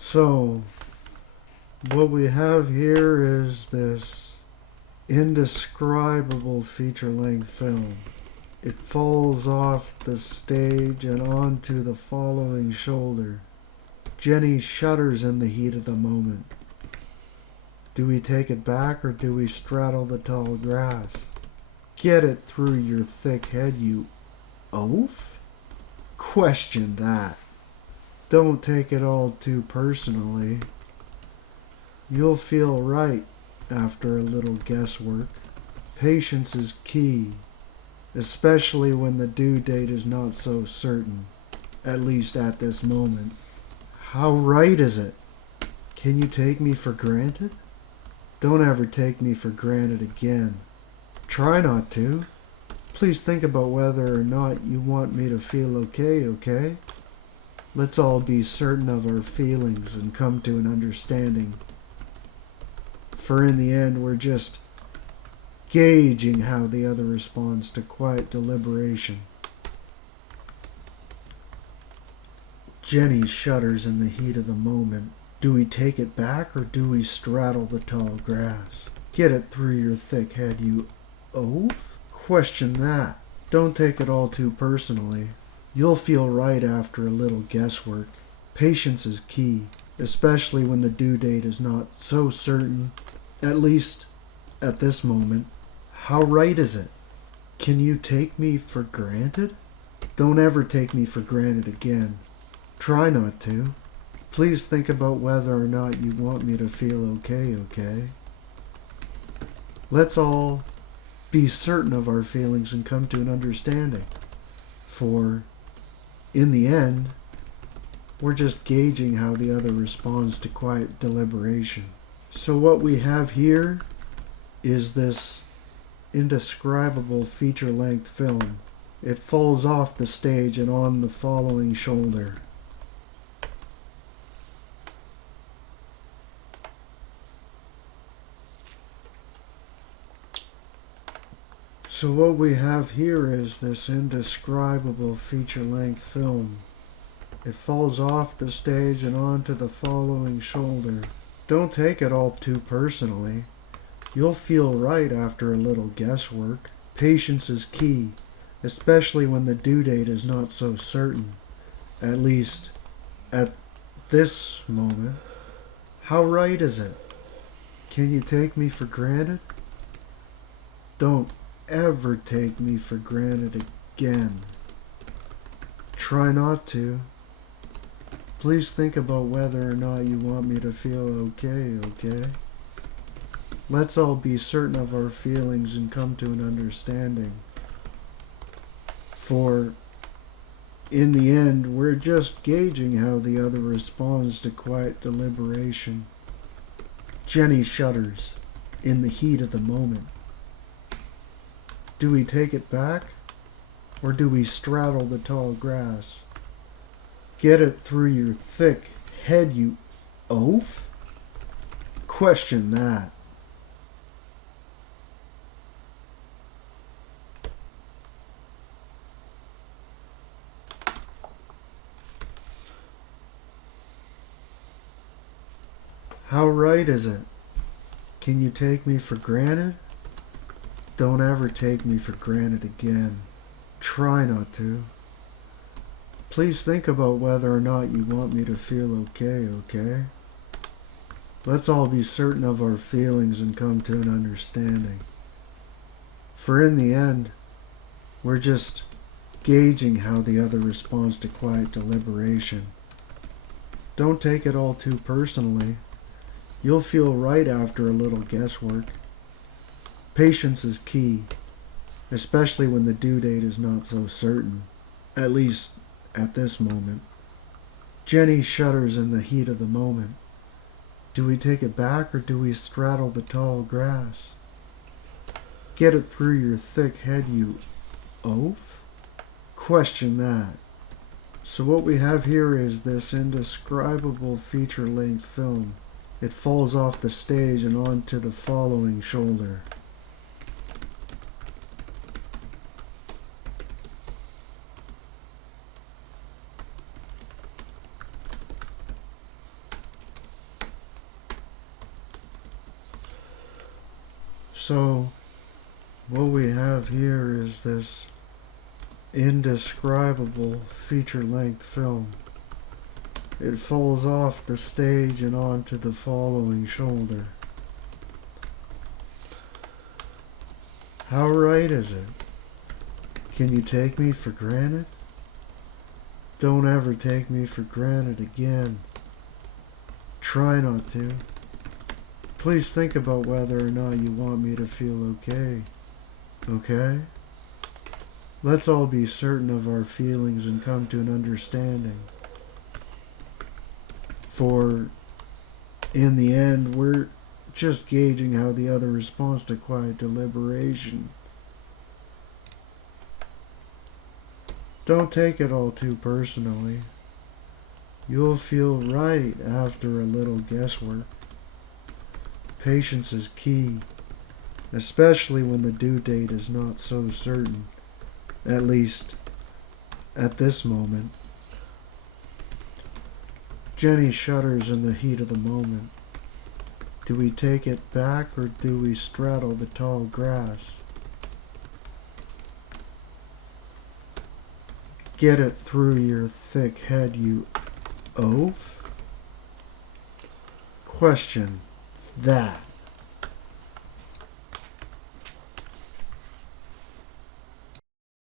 So, what we have here is this indescribable feature-length film. It falls off the stage and onto the following shoulder. Jenny shudders in the heat of the moment. Do we take it back or do we straddle the tall grass? Get it through your thick head, you oaf? Question that. Don't take it all too personally. You'll feel right after a little guesswork. Patience is key, especially when the due date is not so certain, at least at this moment. How right is it? Can you take me for granted? Don't ever take me for granted again. Try not to. Please think about whether or not you want me to feel okay? Let's all be certain of our feelings and come to an understanding. For in the end, we're just gauging how the other responds to quiet deliberation. Jenny shudders in the heat of the moment. Do we take it back or do we straddle the tall grass? Get it through your thick head, you oaf? Question that. Don't take it all too personally. You'll feel right after a little guesswork. Patience is key, especially when the due date is not so certain, at least at this moment. How right is it? Can you take me for granted? Don't ever take me for granted again. Try not to. Please think about whether or not you want me to feel okay? Let's all be certain of our feelings and come to an understanding. For in the end, we're just gauging how the other responds to quiet deliberation. So what we have here is this indescribable feature-length film. It falls off the stage and on the following shoulder. So what we have here is this indescribable feature-length film. It falls off the stage and onto the following shoulder. Don't take it all too personally. You'll feel right after a little guesswork. Patience is key, especially when the due date is not so certain, at least at this moment. How right is it? Can you take me for granted? Don't ever take me for granted again. Try not to. Please think about whether or not you want me to feel okay? Let's all be certain of our feelings and come to an understanding. For in the end, we're just gauging how the other responds to quiet deliberation. Jenny shudders in the heat of the moment. Do we take it back or do we straddle the tall grass? Get it through your thick head, you oaf? Question that. How right is it? Can you take me for granted? Don't ever take me for granted again. Try not to. Please think about whether or not you want me to feel okay? Let's all be certain of our feelings and come to an understanding. For in the end, we're just gauging how the other responds to quiet deliberation. Don't take it all too personally. You'll feel right after a little guesswork. Patience is key, especially when the due date is not so certain, at least at this moment. Jenny shudders in the heat of the moment. Do we take it back or do we straddle the tall grass? Get it through your thick head, you oaf? Question that. So what we have here is this indescribable feature-length film. It falls off the stage and onto the following shoulder. So, what we have here is this indescribable feature-length film. It falls off the stage and onto the following shoulder. How right is it? Can you take me for granted? Don't ever take me for granted again. Try not to. Please think about whether or not you want me to feel okay. Okay? Let's all be certain of our feelings and come to an understanding. For, in the end, we're just gauging how the other responds to quiet deliberation. Don't take it all too personally. You'll feel right after a little guesswork. Patience is key, especially when the due date is not so certain, at least at this moment. Jenny shudders in the heat of the moment. Do we take it back or do we straddle the tall grass? Get it through your thick head, you oaf? Question that.